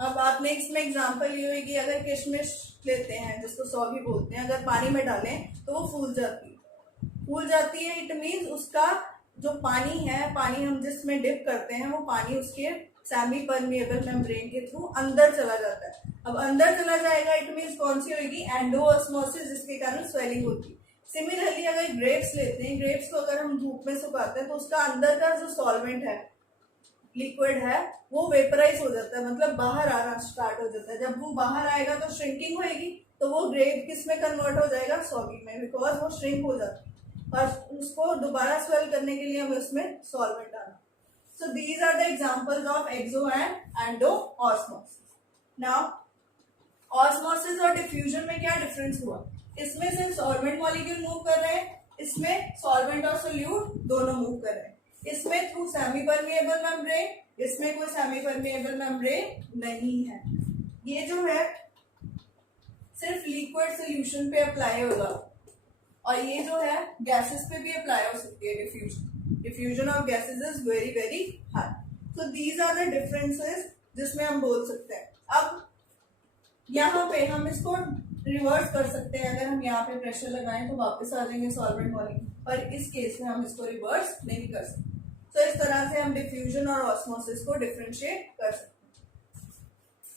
अब आपने इसमें एग्जांपल ली हुई कि अगर किशमिश लेते हैं जिसको सौगी बोलते हैं, अगर पानी में डालें तो वो फूल जाती है. फूल जाती है इट मीन्स उसका जो पानी है, पानी हम जिसमें डिप करते हैं वो पानी उसके सेमी परमिएबल मेम्ब्रेन के थ्रू अंदर चला जाता है. अब अंदर चला जाएगा इट मीन्स कौन सी होगी, एंडोऑस्मोसिस, जिसके कारण स्वेलिंग होती है. सिमिलरली अगर ग्रेप्स लेते हैं, ग्रेप्स को अगर हम धूप में सुखाते हैं तो उसका अंदर का जो सॉल्वेंट है, लिक्विड है, वो वेपराइज हो जाता है, मतलब बाहर आना स्टार्ट हो जाता है. जब वो बाहर आएगा तो श्रिंकिंग होएगी, तो वो ग्रेप किस में कन्वर्ट हो जाएगा, सॉगी में, बिकॉज वो श्रिंक हो जाती है. और उसको दोबारा स्वेल करने के लिए हमें उसमें सॉल्वेंट डालना. So these are the examples of exo and endosmosis. Now osmosis और डिफ्यूजन में क्या डिफरेंस हुआ, इसमें सिर्फ सॉल्वेंट मॉलिक्यूल मूव कर रहे हैं, इसमें सॉल्वेंट और सोल्यूट दोनों मूव कर रहे हैं. इसमें थ्रू सेमी परमिएबल मेम्ब्रेन, इसमें कोई सेमी परमिएबल मेम्ब्रेन नहीं है. ये जो है सिर्फ लिक्विड सोल्यूशन पे अप्लाई होगा और ये जो है गैसेस पे भी अप्लाई हो सकती है. Diffusion of gases is very very high. So these are the differences जिसमें हम बोल सकते हैं. अब यहाँ पे हम इसको रिवर्स कर सकते हैं. अगर हम यहाँ पे प्रेशर लगाएं तो वापस आ जाएंगे सॉल्वेंट मॉलिक्यूल, पर इस केस में हम इसको रिवर्स नहीं कर सकते. तो इस तरह से हम डिफ्यूजन और ऑस्मोसिस को डिफरेंशिएट कर सकते हैं.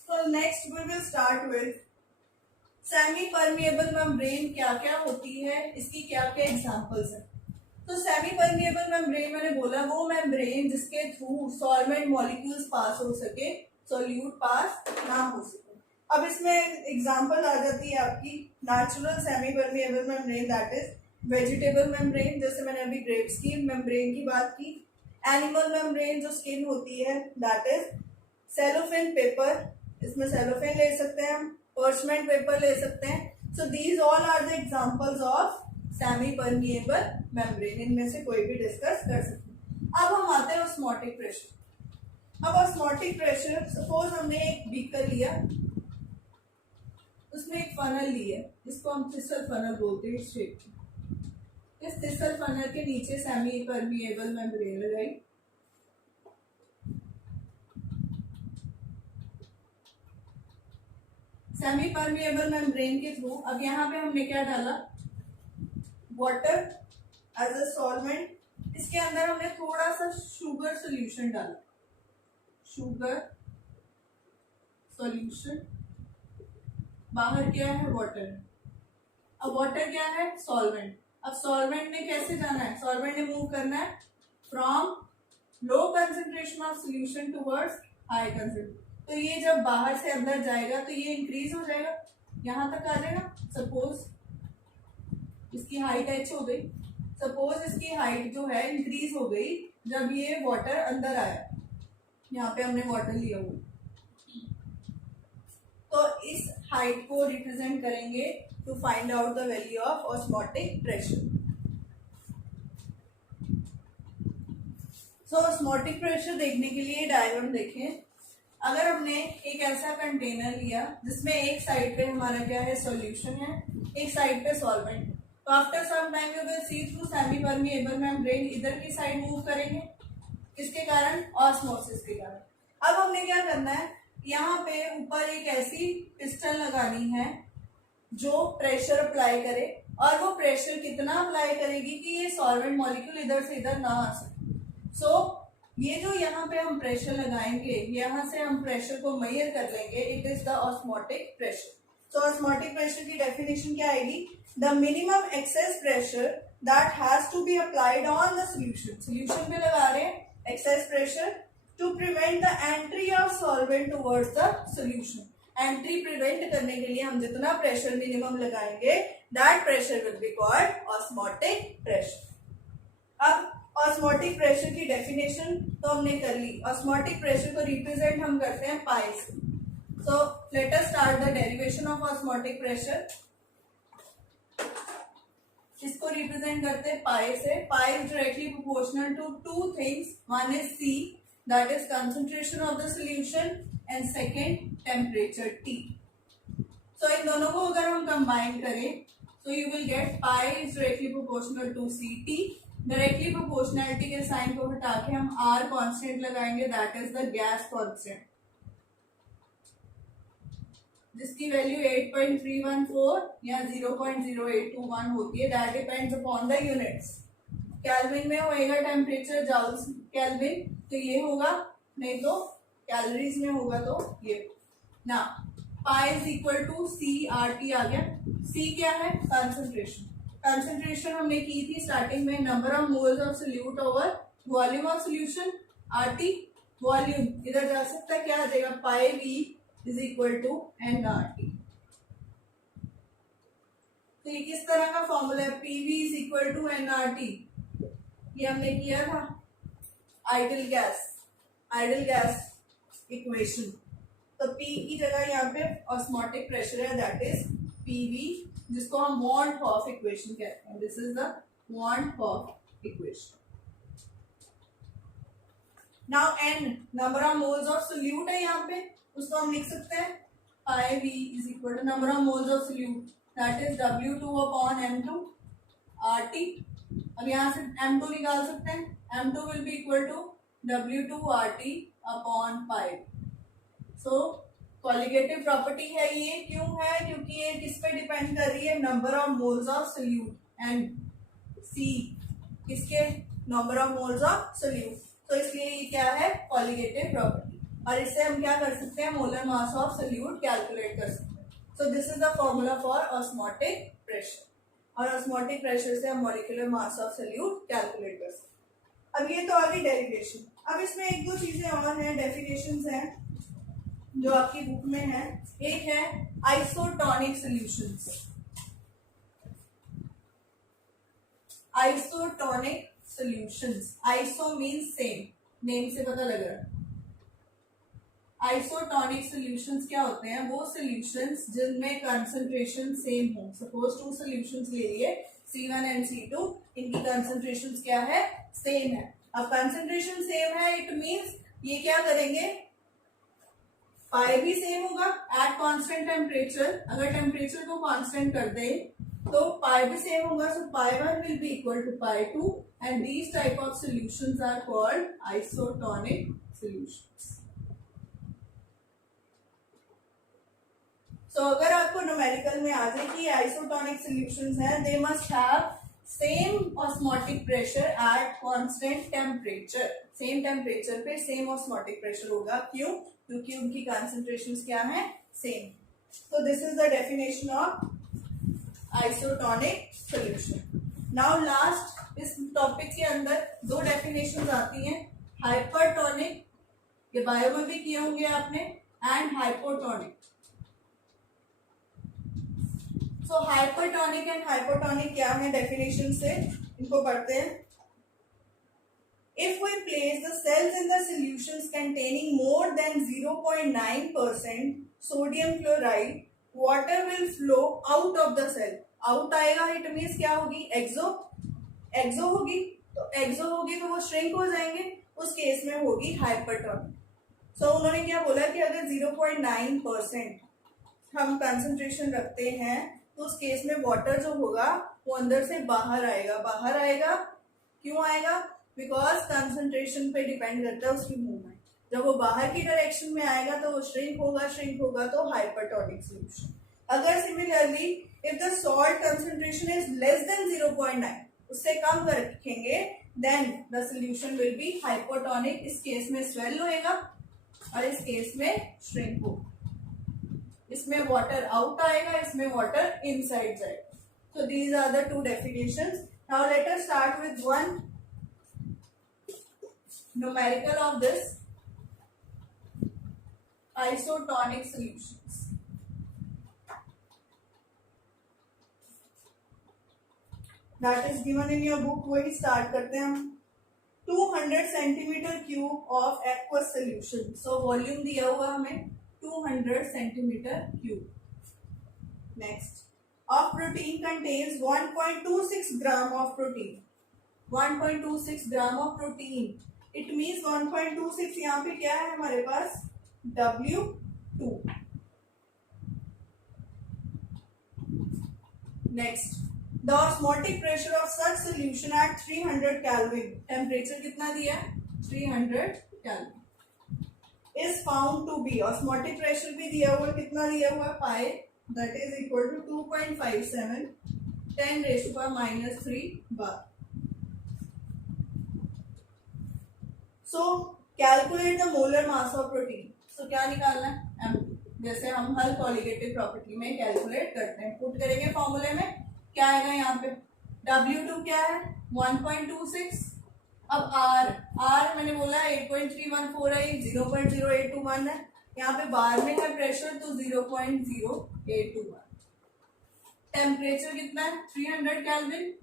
तो next we will start with semi permeable membrane क्या क्या होती है, इसकी क्या क्या एग्जांपल्स हैं. तो सेमी परमिएबल मेम्ब्रेन मैंने बोला वो मेम्ब्रेन जिसके थ्रू सॉल्वेंट मॉलिक्यूल्स पास हो सके, सोल्यूट पास ना हो सके. अब इसमें एग्जांपल आ जाती है आपकी natural semi permeable membrane, that is vegetable membrane, जैसे मैंने अभी ग्रेप्स की मेम्ब्रेन की बात की. एनिमल मेम्ब्रेन जो स्किन होती है दैट इज सेलोफेन पेपर, इसमें सेलोफेन ले सकते हैं हम, पर्चमेंट पेपर ले सकते हैं. So these all are the examples of semi permeable membrane. इनमें से कोई भी डिस्कस कर सकते हैं. अब हम आते हैं ऑस्मोटिक प्रेशर. अब ऑस्मोटिक प्रेशर, सपोज हमने एक बीकर लिया, उसमें एक फनल ली है जिसको हम थिसल फनल बोलते हैं इस शेप की. इस थिसल फनल के नीचे सेमी परमिएबल मेम्ब्रेन लगाई. सेमी परमिएबल मेम्ब्रेन के थ्रू अब यहाँ पे हमने क्या डाला, वाटर एज अ सॉल्वेंट. इसके अंदर हमने थोड़ा सा शुगर सोल्यूशन डाला, शुगर सॉल्यूशन. बाहर क्या है, वाटर। अब वाटर क्या है, सॉल्वेंट। अब सॉल्वेंट ने कैसे जाना है, सॉल्वेंट ने मूव करना है from low concentration of solution towards high concentration. तो ये जब बाहर से अंदर जाएगा तो ये इंक्रीज हो जाएगा, यहां तक आ जाएगा। सपोज इसकी हाइट h हो गई, सपोज इसकी हाइट जो है इंक्रीज हो गई जब ये वाटर अंदर आया, यहाँ पे हमने वाटर लिया हुआ, तो इस हाइट को रिप्रेजेंट करेंगे to find out the value of osmotic pressure. So osmotic pressure देखने के लिए डायग्राम देखें। अगर हमने एक ऐसा कंटेनर लिया जिसमें एक साइड पे हमारा क्या है, सॉल्यूशन है, एक साइड पे सॉल्वेंट, तो after some time you will see through semi permeable membrane इधर की साइड मूव करेंगे, किसके कारण, ऑस्मोसिस के कारण। अब हमने क्या करना है, यहाँ पे ऊपर एक ऐसी पिस्टन लगानी है जो प्रेशर अप्लाई करे, और वो प्रेशर कितना अप्लाई करेगी कि ये सॉल्वेंट मॉलिक्यूल इधर से इधर ना आ सके। सो ये जो यहाँ पे हम प्रेशर लगाएंगे, यहाँ से हम प्रेशर को मेजर कर लेंगे, it is the osmotic pressure. So osmotic pressure की डेफिनेशन क्या आएगी, the minimum excess pressure that has to be applied on the solution. Solution पे लगा रहे हैं excess pressure to prevent the entry of solvent towards the solution. Entry prevent करने के लिए हम जितना प्रेशर मिनिमम लगाएंगे, that pressure will be called osmotic pressure. अब ऑस्मोटिक प्रेशर की डेफिनेशन तो हमने कर ली। ऑस्मोटिक प्रेशर को रिप्रेजेंट हम करते हैं पाई से। So let us start the derivation of osmotic pressure. इसको रिप्रेजेंट करते हैं पाई से। Pi is directly proportional to two things, one is C that is concentration of the solution and second temperature T। So इन दोनों को अगर हम combine करें तो you will get pi is directly proportional to CT। Directly proportionality के sign को हटा के हम R कांस्टेंट लगाएंगे, that is the gas constant, जिसकी वैल्यू 8.314 या 0.0821 होती है। That depends upon the units. Kelvin में होएगा टेम्परेचर, जूल्स केल्विन, तो ये होगा, नहीं तो कैलोरीज में होगा तो ये ना। Pi is equal to CRT आ गया। C क्या है, कंसंट्रेशन। कंसंट्रेशन हमने की थी स्टार्टिंग में, number of moles of solute over volume of solution. RT volume इधर जा सकता है, क्या आ जाएगा, pi V is equal to nRT। तो ये किस तरह का फॉर्मूला है, PV is equal to nRT। ये हमने किया था आइडल गैस इक्वेशन। तो P की जगह यहाँ पे ऑस्मोटिक प्रेशर है, दैट इज PV, जिसको हम वॉन हॉफ इक्वेशन कहते हैं। This is the von Hoff equation. Now N number of moles of solute है, यहाँ पे उसको हम लिख सकते हैं pi V is equal to number of moles of solute, that is W2 upon M2 RT। अब यहाँ से M2 निकाल सकते हैं, M2 will be equal to W2 RT upon pi. So colligative property है ये, क्यों है, क्योंकि ये किस पे डिपेंड कर रही है, number of moles of solute, and C किसके, number of moles of solute. तो इसलिए ये क्या है, कॉलिगेटिव प्रॉपर्टी। और इससे हम क्या कर सकते हैं, molar mass of solute calculate कर सकते हैं। सो this is the formula for osmotic pressure, और ऑस्मोटिक प्रेशर से हम molecular mass of solute calculate कर सकते हैं। अब ये तो आ गई डेरिवेशन। अब इसमें एक दो चीजें और हैं, डेफिनेशंस हैं जो आपकी बुक में है। एक है isotonic solutions. Isotonic solutions, iso means same, name से पता लग रहा है। आइसोटोनिक सॉल्यूशंस क्या होते हैं, वो सॉल्यूशंस जिनमें कंसंट्रेशन सेम हो। सपोज टू सॉल्यूशंस ले लिए C1 एंड C2, इनकी कंसंट्रेशन क्या है, सेम है। अब कंसंट्रेशन सेम है, इट मींस ये क्या करेंगे, पाई भी सेम होगा एट कांस्टेंट टेम्परेचर। अगर टेम्परेचर को कांस्टेंट कर दे तो पाई भी सेम होगा, so pi 1 will be equal to pi 2, and these type of solutions are called isotonic solutions. So अगर आपको न्यूमेरिकल में आ जाए कि आइसोटोनिक सॉल्यूशंस हैं, they must have same osmotic pressure at constant temperature. Same temperature पे same osmotic pressure होगा, क्यों, क्योंकि उनकी कंसंट्रेशंस क्या है, same. So this is the definition of isotonic solution. Now last, इस टॉपिक के अंदर दो डेफिनेशन आती हैं, हाइपरटोनिक, ये बायो में भी किए होंगे आपने, and hypotonic. So hypertonic and hypotonic क्या है डेफिनेशन से, इनको पढ़ते हैं. If we place the cells in the solutions containing more than 0.9% sodium chloride, water will flow out of the cell. Out आएगा, it means क्या होगी, एक्सो होगी. तो एक्सो होगी तो वो श्रिंक हो जाएंगे, उस केस में होगी हाइपरटोनिक. सो उन्होंने क्या बोला कि अगर 0.9% हम कंसंट्रेशन रखते हैं तो उस केस में वाटर जो होगा वो अंदर से बाहर आएगा. क्यों आएगा? बिकॉज कंसंट्रेशन पे डिपेंड करता है उसकी मूवमेंट. जब वो बाहर की डायरेक्शन में आएगा तो वो श्रिंक होगा तो हाइपरटोनिक सोल्यूशन. अगर similarly if the salt concentration is less than 0.9, उससे कम रखेंगे, then the solution will be hypotonic. इस केस में स्वेल होएगा और इस केस में श्रिंक होगा. इसमें वाटर आउट आएगा, इसमें वाटर इनसाइड जाएगा. So these are the two definitions. Now let us start with one numerical of this isotonic solutions. That is given in your book. वही start करते हैं हम. 200 centimetre cube of aqueous solution. So volume दिया हुआ हमें 200 centimetre cube. Next, of protein contains 1.26 gram of protein. 1.26 gram of protein. It means 1.26 यहाँ पे क्या है हमारे पास, W2. Next, the osmotic pressure of such solution at 300 kelvin. Temperature कितना दिया है, 300 kelvin. Is found to be, osmotic pressure भी दिया हुआ, कितना दिया हुआ है, pi, that is equal to 2.57 10⁻³ bar. So calculate the molar mass of protein. So क्या निकालना है, M2. जैसे हम हर कॉलिगेटिव प्रॉपर्टी में कैलकुलेट करते हैं, पुट करेंगे फॉर्मूले में. क्या आएगा यहाँ पे, W2 क्या है, 1.26. अब R मैंने बोला 8.314 है, 0.0821 है. यहाँ पे बार में है प्रेशर तो 0.0821. टेम्परेचर कितना है, 300 केल्विन.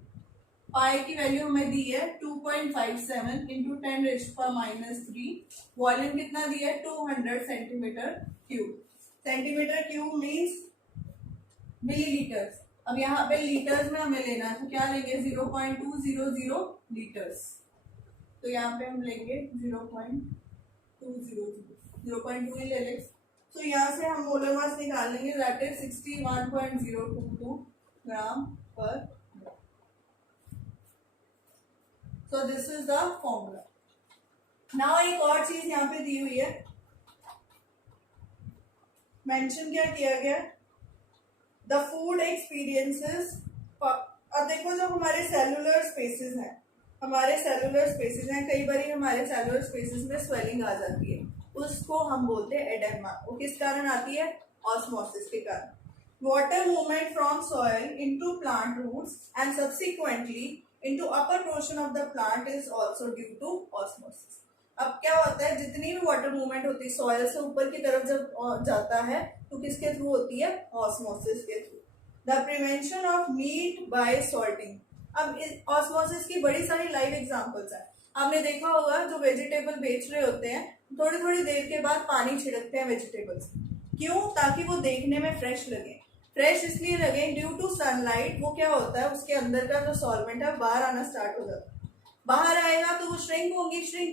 पाई की वैल्यू हमें दी है 2.57 इंटू 10⁻³ वॉल्यूम कितना दिया है, 200 centimetre cube. Centimetre cube means millilitres. अब यहाँ पे लीटर्स में हमें लेना है तो क्या लेंगे, 0.200 लीटर्स. तो यहाँ पे हम लेंगे 0.2 ही ले लें. तो यहाँ से हम मोलर मास निकाल लेंगे, दैट इज 61.022 ग्राम पर. So this is the formula. Now एक और चीज यहाँ पे दी हुई है, मेंशन क्या किया गया, द फूड एक्सपीरियंसेस. अब देखो जो हमारे सेलुलर स्पेसेस हैं, कई बार हमारे सेलुलर स्पेसेस में स्वेलिंग आ जाती है, उसको हम बोलते हैं एडेमा. वो किस कारण आती है, ऑस्मोसिस के कारण. Water movement from soil into plant roots and subsequently into upper portion of the plant is also due to osmosis. अब क्या होता है, जितनी भी वाटर मूवमेंट होती है सॉइल से ऊपर की तरफ जब जाता है तो किसके थ्रू होती है, ऑस्मोसिस के थ्रू. The prevention of meat by salting. अब ऑस्मोसिस की बड़ी सारी लाइव एग्जांपल्स हैं. आपने देखा होगा जो वेजिटेबल बेच रहे होते हैं थोड़ी थोड़ी देर के बाद पानी छिड़कते हैं वेजिटेबल्स. क्यों, ताकि वो देखने में फ्रेश लगे. फ्रेश इसलिए लगे ड्यू टू सनलाइट. वो क्या होता है, उसके अंदर का जो सॉल्वेंट है बाहर आना स्टार्ट हो जाता है. बाहर आएगा तो वो श्रिंक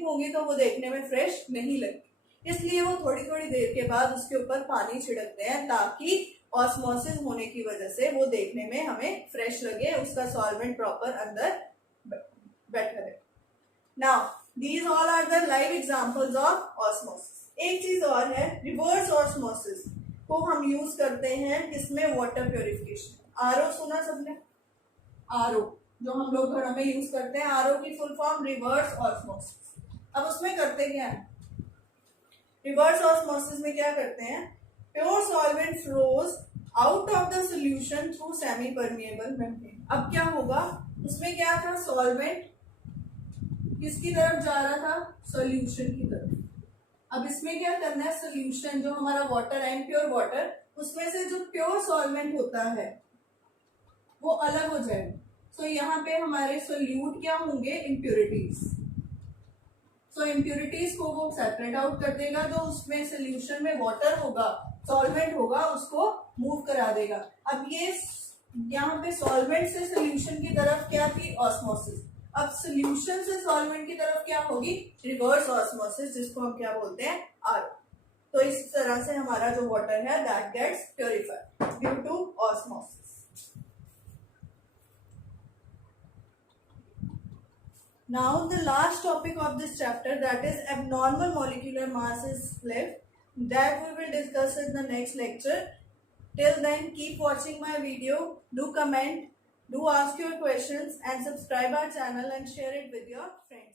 होंगी तो वो देखने में फ्रेश नहीं लगती. इसलिए वो थोड़ी थोड़ी देर के बाद उसके ऊपर पानी छिड़कते हैं ताकि ऑस्मोसिस होने की वजह से वो देखने में हमें फ्रेश लगे, उसका सॉल्वेंट प्रॉपर अंदर बैठा रहे. Now these all are the live examples of osmosis. एक चीज और है, रिवर्स ऑस्मोसिस को हम यूज करते हैं किसमें, वाटर प्योरिफिकेशन. आरओ सुना सबने, आरओ जो हम लोग घरों में यूज करते हैं, आरओ की फुल फॉर्म रिवर्स ऑस्मोसिस. अब उसमें करते क्या है, रिवर्स ऑस्मोसिस में क्या करते हैं, Pure solvent flows out of the solution through semi-permeable membrane. अब क्या होगा, उसमें क्या था, सॉल्वेंट किसकी तरफ जा रहा था, सोल्यूशन की तरफ। अब इसमें क्या करना है, सोल्यूशन जो हमारा वाटर है, प्योर वाटर, उसमें से जो प्योर सॉल्वेंट होता है वो अलग हो जाएगा। सो यहाँ पे हमारे सोल्यूट क्या होंगे, इम्प्योरिटीज। सो इम्प्योरिटीज को वो सेपरेट आउट कर देगा, तो उसमें सोल्यूशन में वाटर होगा, सॉल्वेंट होगा, उसको मूव करा देगा। अब ये यहाँ पे सॉल्वेंट से सोल्यूशन की तरफ क्या थी, ऑस्मोसिस। अब सोल्यूशन से सॉल्वेंट की तरफ क्या होगी, रिवर्स ऑस्मोसिस, जिसको हम क्या बोलते हैं, आर। तो इस तरह से हमारा जो वाटर है that gets purified due to osmosis. Now the last topic of this chapter, that is abnormal molecular mass, is left. That we will discuss in the next lecture. Till then, keep watching my video. Do comment, do ask your questions, and subscribe our channel and share it with your friends.